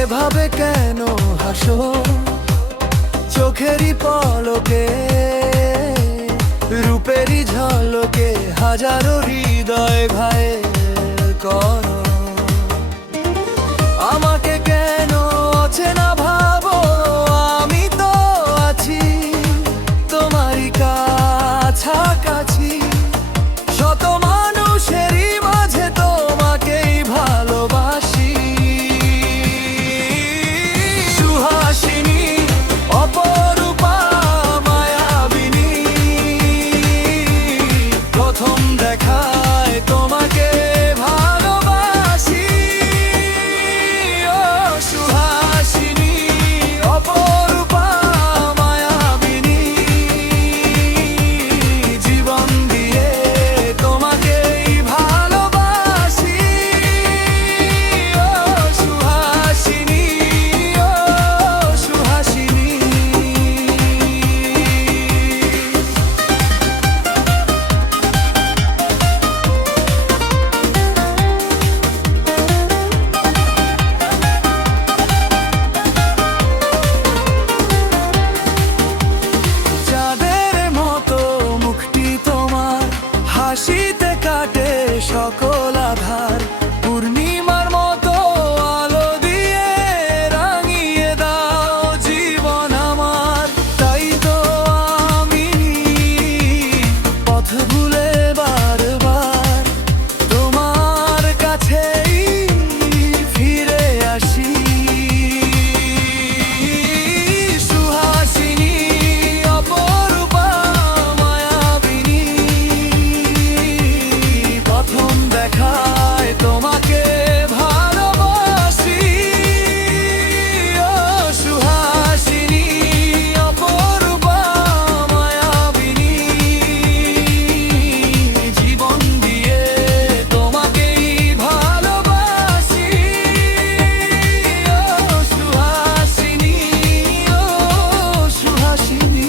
এভাবে কেন হাসো চোখেরই পলকে, রূপেরই ঝলকে হাজারো হৃদয় ঘায়েল করো। আমাকে কেন অচেনা ভাবো, আমি তো আছি তোমারই কাছাকাছি। শত মানুষেরই মাঝে তোমাকেই ভালোবাসি। সুহাসিনী, অপরূপা, মায়াবিনী, প্রথম দেখায় তোমাকে ভালোবাসি। ও সুহাসিনী, অপরূপা, মায়াবিনী, জীবন দিয়ে তোমাকেই ভালোবাসি। ও সুহাসিনী, ও সুহাসিনী। চাঁদের মতো মুখটি তোমার, হাসিতে কাটে সকল আধার। পূর্ণিমার মতো আলো দিয়ে রাঙিয়ে দাও জীবন আমার। তাই তো আমি পথ ভুলে বারবার তোমার কাছেই ফিরে আসি। সুহাসিনী, অপরূপা, মায়াবিনী, প্রথম দেখায় তোমাকে ভালোবাসি। ও সুহাসিনী, অপরূপা, মায়াবিনী, জীবন দিয়ে তোমাকেই ভালোবাসি। ও সুহাসিনী, ও সুহাসিনী।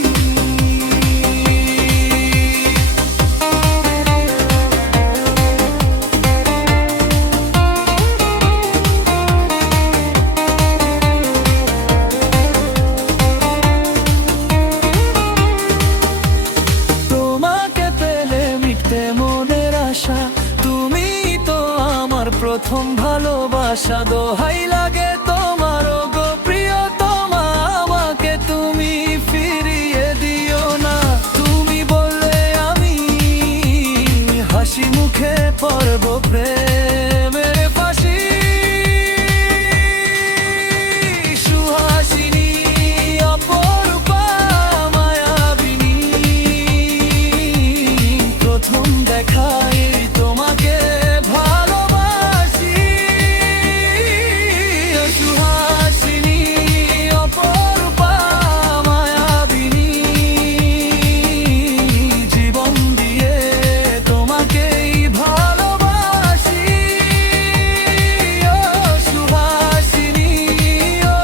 তোমাকে পেলে মিটতে মনের আশা, তুমি তো আমার প্রথম ভালোবাসা। দোহাই লাগে তোমার গো প্রিয়তমা, আমাকে তুমি ফিরিয়ে দিও না। তুমি বললে আমি হাসি মুখে পড়ব প্রেমের ফাঁসি। সুহাসিনী, অপরূপা, মায়াবিনী, প্রথম দেখায় তোমাকে ভালোবাসি। সুহাসিনী, অপরূপা, মায়াবিনী, জীবন দিয়ে তোমাকেই ভালোবাসি। ও সুহাসিনী, ও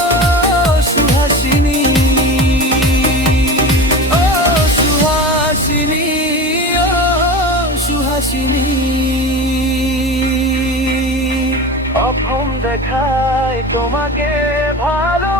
সুহাসিনী, ও সুহাসিনী, ও সুহাসিনী। প্রথম দেখায় তোমাকে ভালো